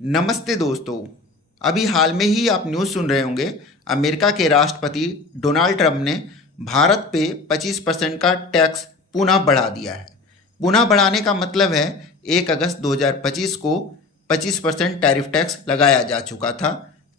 नमस्ते दोस्तों। अभी हाल में ही आप न्यूज़ सुन रहे होंगे। अमेरिका के राष्ट्रपति डोनाल्ड ट्रंप ने भारत पे 25% का टैक्स पुनः बढ़ा दिया है। पुनः बढ़ाने का मतलब है 1 अगस्त 2025 को 25% टैरिफ टैक्स लगाया जा चुका था।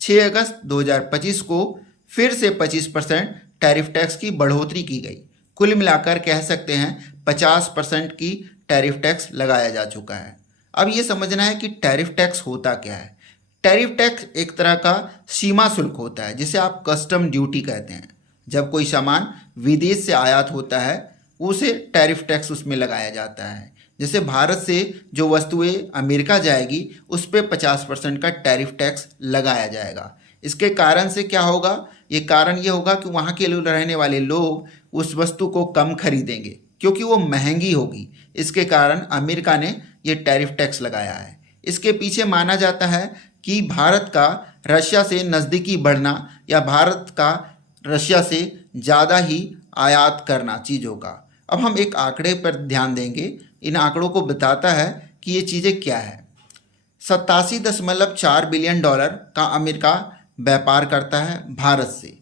6 अगस्त 2025 को फिर से 25% टैरिफ टैक्स की बढ़ोतरी की गई। कुल मिलाकर कह सकते हैं 50% की टैरिफ टैक्स लगाया जा चुका है। अब ये समझना है कि टैरिफ टैक्स होता क्या है। टैरिफ टैक्स एक तरह का सीमा शुल्क होता है, जिसे आप कस्टम ड्यूटी कहते हैं। जब कोई सामान विदेश से आयात होता है उसे टैरिफ टैक्स उसमें लगाया जाता है। जैसे भारत से जो वस्तुएं अमेरिका जाएगी उस पर 50% का टैरिफ टैक्स लगाया जाएगा। इसके कारण से क्या होगा? ये कारण ये होगा कि वहाँ के रहने वाले लोग उस वस्तु को कम खरीदेंगे क्योंकि वो महंगी होगी। इसके कारण अमेरिका ने ये टैरिफ टैक्स लगाया है। इसके पीछे माना जाता है कि भारत का रशिया से नज़दीकी बढ़ना या भारत का रशिया से ज़्यादा ही आयात करना चीज़ों का। अब हम एक आंकड़े पर ध्यान देंगे। इन आंकड़ों को बताता है कि ये चीज़ें क्या है। 87.4 बिलियन डॉलर का अमेरिका व्यापार करता है भारत से,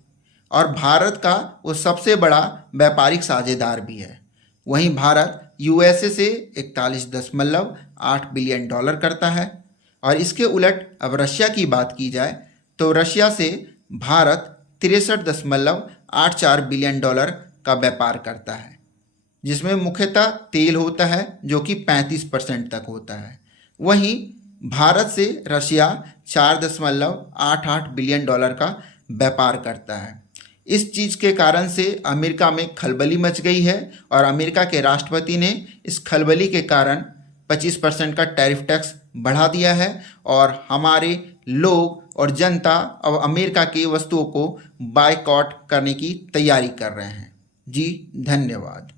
और भारत का वो सबसे बड़ा व्यापारिक साझेदार भी है। वहीं भारत यूएसए से 41.8 बिलियन डॉलर करता है। और इसके उलट अब रशिया की बात की जाए तो रशिया से भारत 63.84 बिलियन डॉलर का व्यापार करता है, जिसमें मुख्यतः तेल होता है जो कि 35% तक होता है। वहीं भारत से रशिया 4.88 बिलियन डॉलर का व्यापार करता है। इस चीज़ के कारण से अमेरिका में खलबली मच गई है और अमेरिका के राष्ट्रपति ने इस खलबली के कारण 25% का टैरिफ टैक्स बढ़ा दिया है। और हमारे लोग और जनता अब अमेरिका की वस्तुओं को बायकॉट करने की तैयारी कर रहे हैं। जी धन्यवाद।